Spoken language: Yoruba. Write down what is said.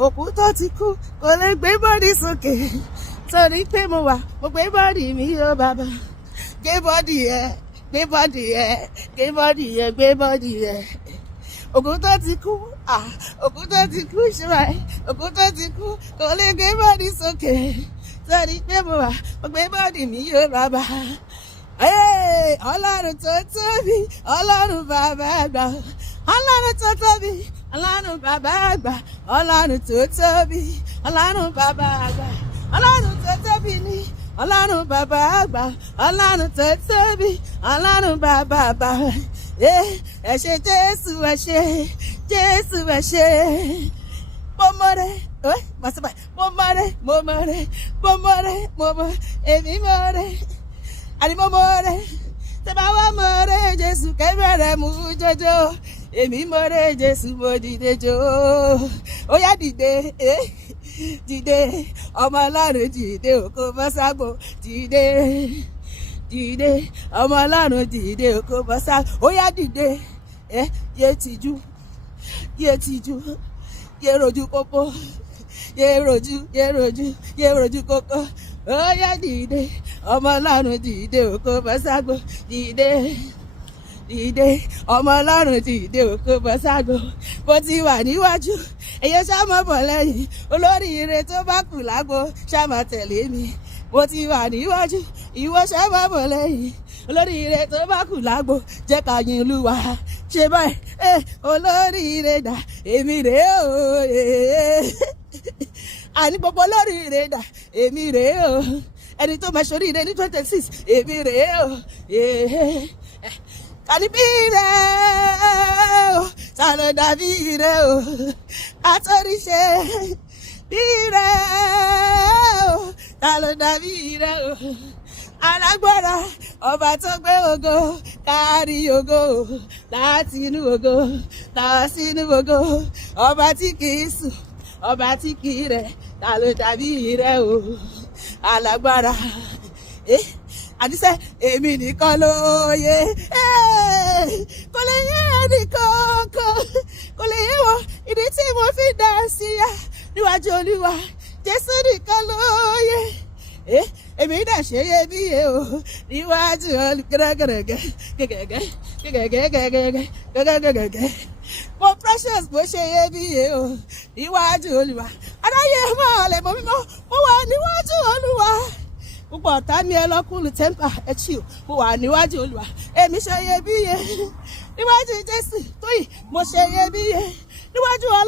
òkú tó ti kú kò lè gbé bọ́dì sókè torí pé mo gbé bọ́dì mi yó bàbá gbé bọ́dì ẹ gbé bọ́dì ẹ gbé bọ́dì ẹ gbé bọ́dì ẹ òkú tó ti kú òkú tó ti kú ṣùgbọ́n òkú tó ti kú kò lè gbé bọ́dì sókè torí pé mo gbé bọ́dì mi yó bàbá. Ọlọ́run tó tóbi ọlọ́run bàbá àgbà ọlọ́run tó tóbi ọlọ́run bàbá àgbà ọlọ́run tó tóbi ọlọ́run bàbá àgbà ọlọ́run tó tóbi ni ọlọ́run bàbá àgbà ọlọ́run tó tóbi ọlọ́run bàbá àgbà ẹ ṣé Jésù ẹ ṣé Jésù ẹ ṣé mọ́mọ́rẹ́ èmi mọ́rẹ́ àní mọ́mọ́rẹ́ tẹ́bá wá mọ́rẹ́ Jésù kẹ́bẹ̀rẹ̀ mú jọjọ èmi mọ́rẹ́ Jésù mo dìde jò ó yá dìde dìde ọmọ Ọlọ́run dìde òkò bọ́sàgbò dìde dìde ọmọ Ọlọ́run dìde òkò bọ́sàgbò ó yá dìde yé tìjú yé rojú pópó yé rojú kókó ó yá dìde ọmọ Ọlọ́run dìde òkò bọ́sàgbò dìde dìde ọmọ Ọlọ́run dìde òkò bọ́sàgbò bó ti wà níwájú èyí ṣàmọ́ bọ̀ lẹ́yìn olóríire tó bá kù lágbo ṣàmọ́ tẹ̀lé mi bó ti wà níwájú ìwọ ṣàmọ́ bọ̀ lẹ́yìn olóríire tó bá kù lágbo jẹ́ ká yin Olúwa ṣe báyìí olóríire dà èmi rèé o àní gbogbo olóríire dà èmi rèé o ẹni tó máa ṣoríire ní 26 èmi rèé o kàníbí rẹ o ta ló dàbí rẹ o àtòríṣe bí rẹ o ta ló dàbí rẹ o alágbára ọba tó gbé ògo kárí ògo láti inú ògo lọ sínú ògo ọba tí kìí sùn ọba tí kìí rẹ̀ ta ló dàbí rẹ o alágbára àdìsẹ èmi nìkan ló yẹ kò lè yé ẹnìkan kò lè yé wọn ìdí tí mo fi dá sí ya níwájú Olúwa Jésù nìkan ló yẹ èmi dà ṣe yé bí yé o níwájú gẹ́gẹ́gẹ́gẹ́gẹ́gẹ́gẹ́gẹ́gẹ́gẹ́gẹ́gẹ́gẹ́ mo precious bó ṣe yé bí yé o níwájú Olúwa adáyé mọ́ ọ̀lẹ́ mọ́ mímọ́ mo wà níwájú Olúwa gbogbo ọ̀tá mi ẹ lọ́kùnrin tẹ́ḿpà ẹ chill mo wà níwájú Olúwa èmi ṣe iyebíye níwájú Jésù tóyìn mo ṣe iyebíye níwájú Ọlọ́run.